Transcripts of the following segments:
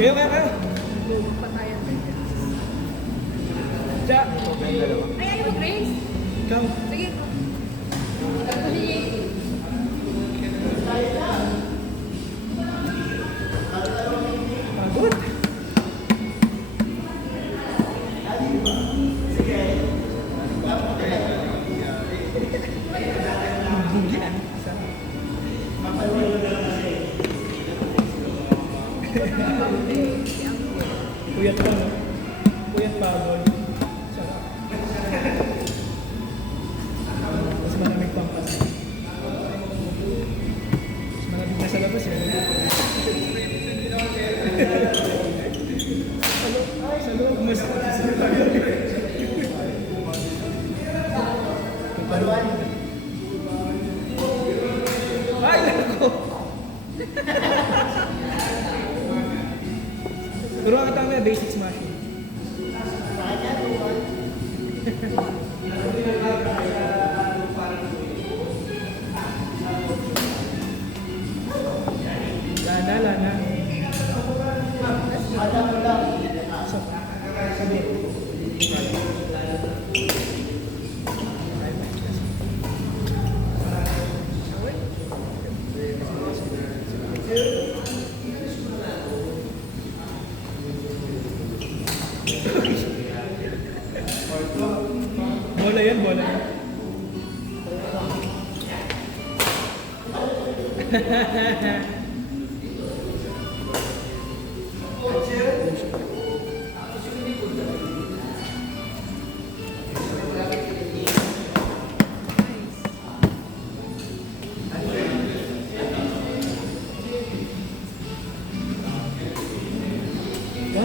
Kayo. Patayan. Diya. Ay, ano mo, Grace? Ikaw. Sige. Pagod. Puyat pa, no? Puyat pagod. Sarap. Mas maraming pampas. Mas maraming nasa labas, eh. Sa loob, mas ay, nako! Turuan ka tayo basic smashing. Lana. So, sabi. Bola yan.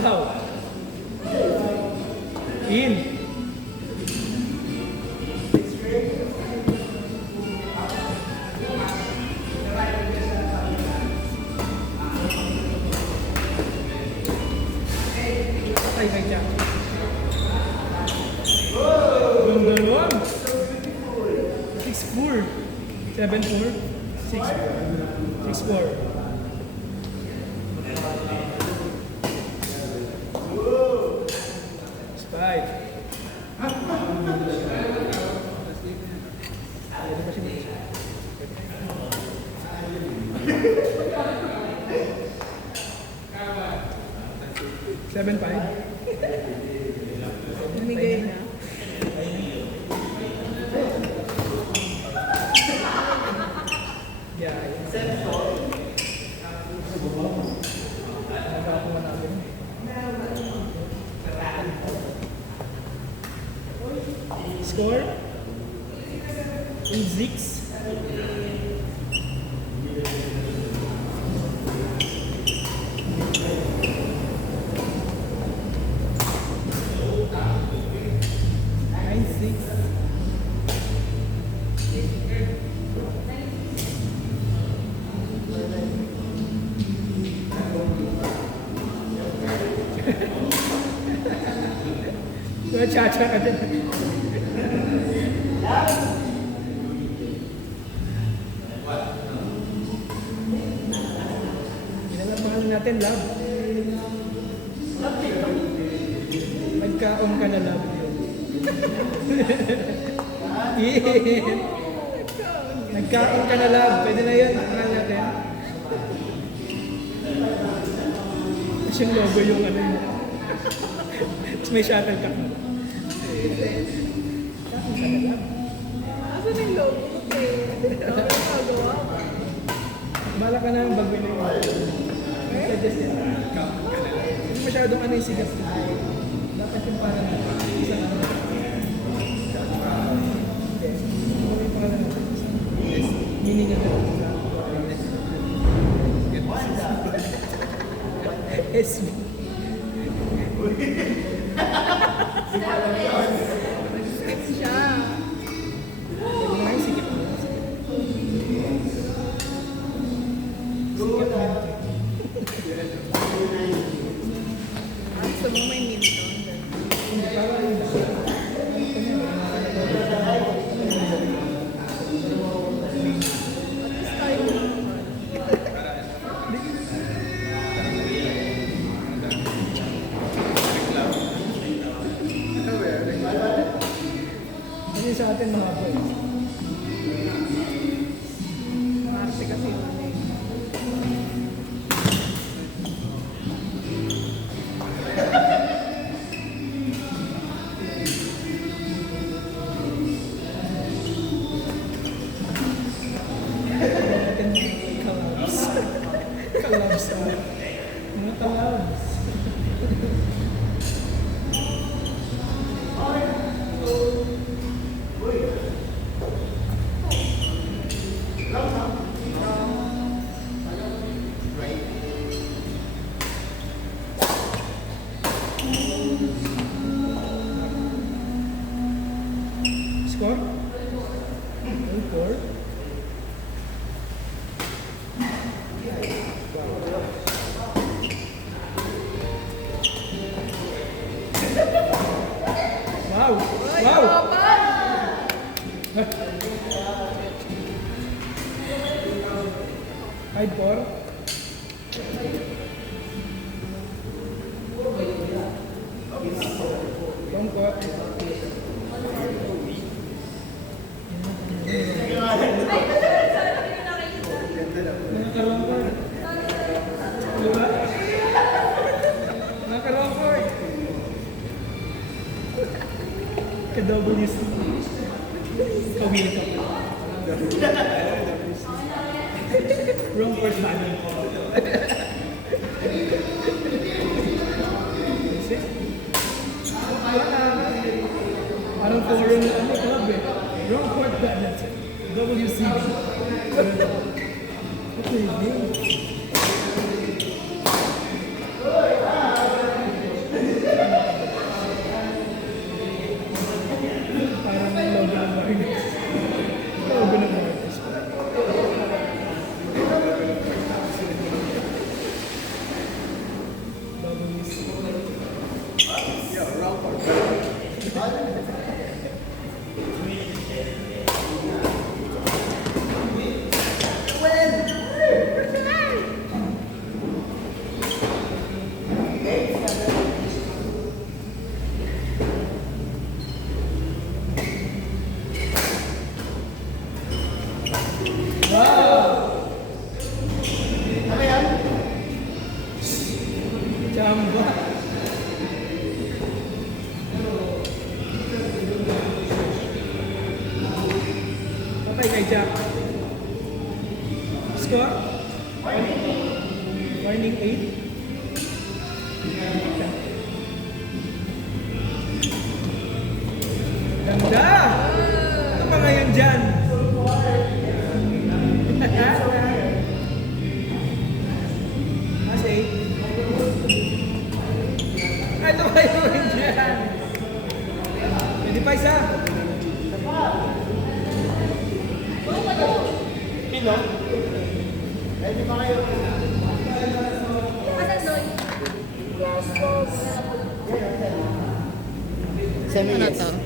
Wow. In. Ay, kaya. Ganda 6-4. 7-4. 6-4. Spike. Seven five. Namigay na. Yeah. Score 8-6. Chacha ka din. Pinalamangan natin, love. Nagkaon ka na, love. Iin. Nagkaon ka na, love. Pwede na yun. Pangalan natin. Tapos yung logo yung ano yun. Tapos may shuttlecock na. Asan yung logo? Ano nagawa? Bala ka na ang bago na yun. Suggest yun. Hindi masyadong ano yung sigat. Dapat yung parang isang ano. Yes. Ano yung pangalan natin? Meaning na SB. Skip siya. Pwede na yung sikip mo. Gusto mo may minton. Hindi pa wala yun. Mga talabs. Score? 1-4. Wow! Wow! Hide 4. Long court. Nakakalong court. Diba? Nakakalong court. Ka-WC. Kawil ka pa. Wrong court ba? Parang foreign club eh. Wrong court balance. WC. Okay, parang may logo ng Marines. Logo ng Marines. WC. Wow! Chamba! Patay kay Jack. Score? Warning 8. Ganda! Ano pa ngayon dyan? Mas 8. Ano kayo rin dyan? Pwede pa isa. Pino? Pwede pa kayo. Ano to?